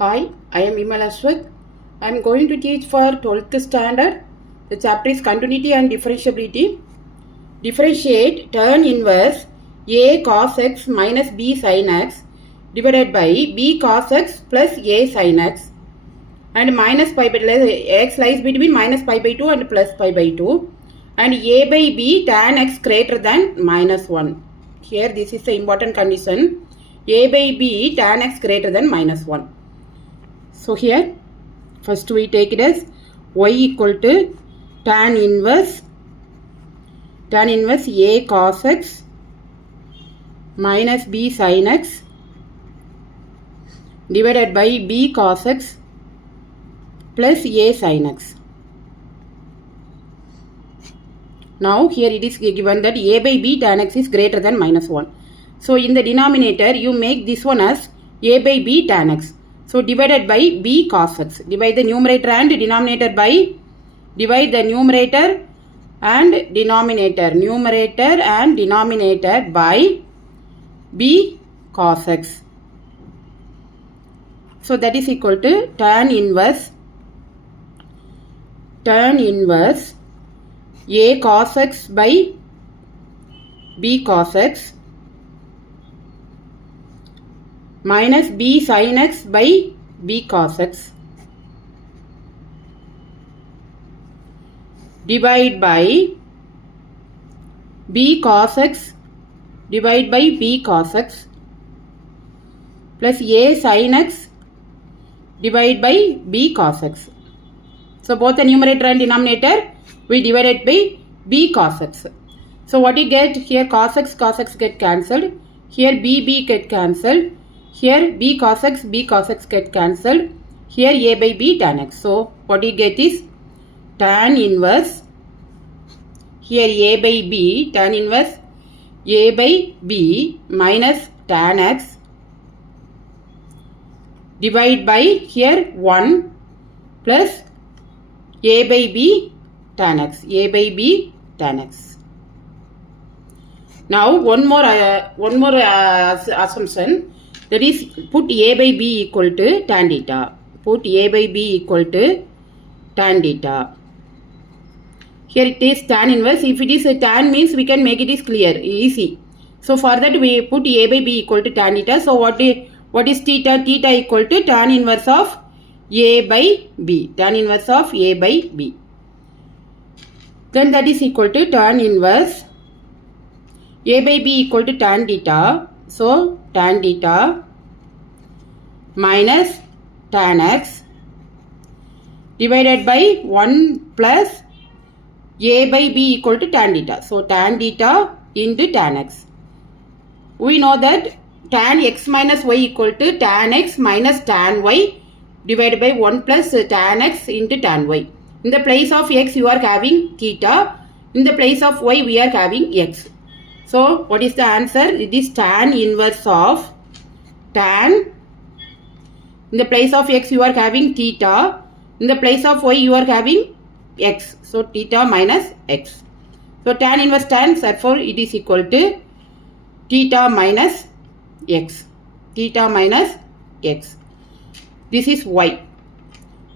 Hi, I am Vimal Ashwath. I am going to teach for 12th standard. The chapter is Continuity and Differentiability. Differentiate tan inverse A cos x minus B sin x divided by B cos x plus A sin x and minus pi by x lies between minus pi by 2 and plus pi by 2 and A by B tan x greater than minus 1. Here this is the important condition. A by B tan x greater than minus 1. So here first we take it as y equal to tan inverse A cos x minus B sin x divided by B cos x plus A sin x. Now here it is given that A by B tan x is greater than minus 1. So in the denominator you make this one as A by B tan x. So divided by B cos x. Divide the numerator and denominator by, divide the numerator and denominator. Numerator and denominator by B cos x. So that is equal to tan inverse A cos x by B cos x minus B sin x by B cos x divide by B cos x divide by B cos x plus A sin x divide by B cos x. So both the numerator and denominator we divided by B cos x. So what you get here, cos x get cancelled. Here B get cancelled. Here B cos x get cancelled. Here A by B tan x. So what you get is tan inverse. Here A by B, tan inverse A by B minus tan x divide by here 1 plus A by B tan x. A by B tan x. Now one more assumption. That is, put A by B equal to tan theta. Put A by B equal to tan theta. Here it is tan inverse. If it is a tan means we can make it is clear, easy. So for that we put A by B equal to tan theta. So what is theta? Theta equal to tan inverse of A by B. Tan inverse of A by B. Then that is equal to tan inverse A by B equal to tan theta. So tan theta minus tan x divided by 1 plus A by B equal to tan theta. So tan theta into tan x. We know that tan x minus y equal to tan x minus tan y divided by 1 plus tan x into tan y. In the place of x you are having theta. In the place of y we are having x. So what is the answer? It is tan inverse of tan. In the place of x you are having theta. In the place of y you are having x. So theta minus x. So tan inverse tan, therefore it is equal to theta minus x. Theta minus x. This is y.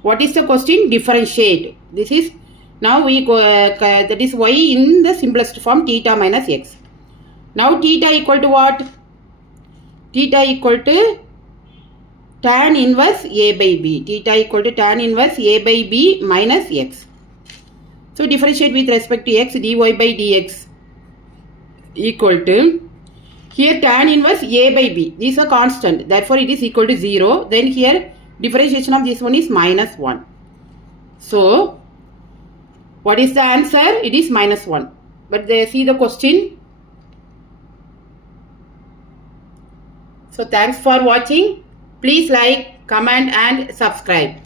What is the question? Differentiate. This is, now we go, that is y in the simplest form, theta minus x. Now theta equal to what? Theta equal to tan inverse A by B. Theta equal to tan inverse A by B minus x. So differentiate with respect to x, dy by dx equal to, here tan inverse A by B. This is a constant. Therefore it is equal to 0. Then here differentiation of this one is minus 1. So what is the answer? It is minus 1. But they see the question. So thanks for watching. Please like, comment and subscribe.